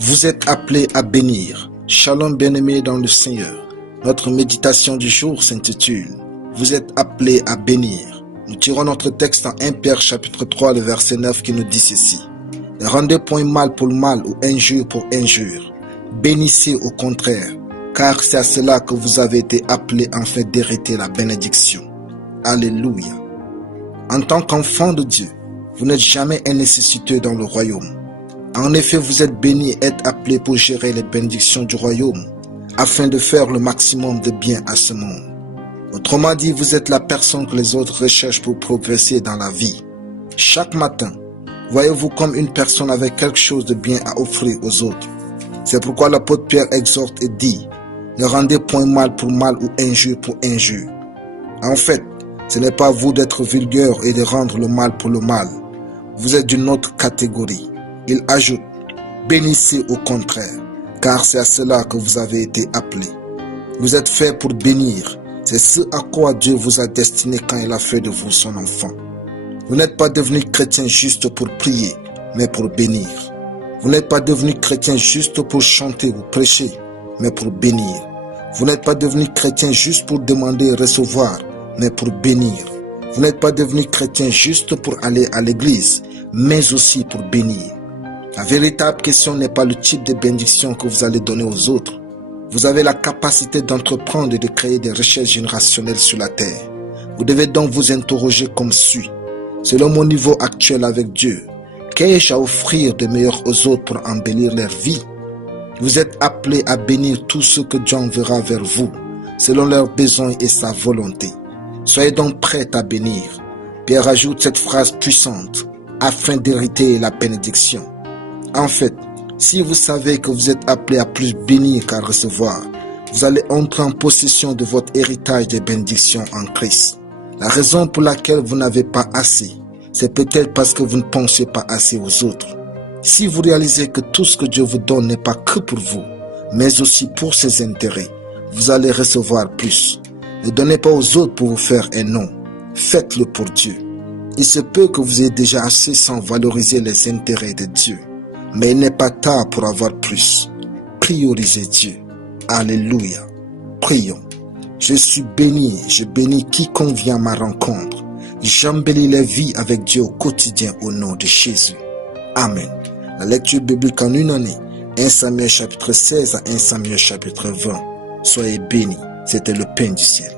Vous êtes appelés à bénir. Shalom bien-aimés dans le Seigneur. Notre méditation du jour s'intitule « Vous êtes appelés à bénir ». Nous tirons notre texte en 1 Pierre chapitre 3, le verset 9 qui nous dit ceci. « Ne rendez point mal pour mal ou injure pour injure. Bénissez au contraire, car c'est à cela que vous avez été appelés afin d'hériter la bénédiction. » Alléluia. En tant qu'enfant de Dieu, vous n'êtes jamais un nécessiteux dans le royaume. En effet, vous êtes bénis et êtes appelés pour gérer les bénédictions du royaume, afin de faire le maximum de bien à ce monde. Autrement dit, vous êtes la personne que les autres recherchent pour progresser dans la vie. Chaque matin, voyez-vous comme une personne avec quelque chose de bien à offrir aux autres. C'est pourquoi l'apôtre Pierre exhorte et dit « Ne rendez point mal pour mal ou injure pour injure. » En fait, ce n'est pas à vous d'être vulgaire et de rendre le mal pour le mal. Vous êtes d'une autre catégorie. Il ajoute « Bénissez au contraire, car c'est à cela que vous avez été appelés. » Vous êtes faits pour bénir. C'est ce à quoi Dieu vous a destiné quand il a fait de vous son enfant. Vous n'êtes pas devenu chrétien juste pour prier, mais pour bénir. Vous n'êtes pas devenu chrétien juste pour chanter ou prêcher, mais pour bénir. Vous n'êtes pas devenu chrétien juste pour demander et recevoir, mais pour bénir. Vous n'êtes pas devenu chrétien juste pour aller à l'église, mais aussi pour bénir. La véritable question n'est pas le type de bénédiction que vous allez donner aux autres. Vous avez la capacité d'entreprendre et de créer des richesses générationnelles sur la terre. Vous devez donc vous interroger comme suit. Selon mon niveau actuel avec Dieu, qu'ai-je à offrir de meilleur aux autres pour embellir leur vie? Vous êtes appelés à bénir tous ceux que Dieu enverra vers vous, selon leurs besoins et sa volonté. Soyez donc prêts à bénir. Pierre ajoute cette phrase puissante, afin d'hériter la bénédiction. En fait, si vous savez que vous êtes appelés à plus bénir qu'à recevoir, vous allez entrer en possession de votre héritage des bénédictions en Christ. La raison pour laquelle vous n'avez pas assez, c'est peut-être parce que vous ne pensez pas assez aux autres. Si vous réalisez que tout ce que Dieu vous donne n'est pas que pour vous, mais aussi pour ses intérêts, vous allez recevoir plus. Ne donnez pas aux autres pour vous faire un nom. Faites-le pour Dieu. Il se peut que vous ayez déjà assez sans valoriser les intérêts de Dieu. Mais il n'est pas tard pour avoir plus. Priorisez Dieu. Alléluia. Prions. Je suis béni, je bénis quiconque vient à ma rencontre. J'embellis les vies avec Dieu au quotidien au nom de Jésus. Amen. La lecture biblique en une année, 1 Samuel chapitre 16 à 1 Samuel chapitre 20. Soyez bénis, c'était le pain du ciel.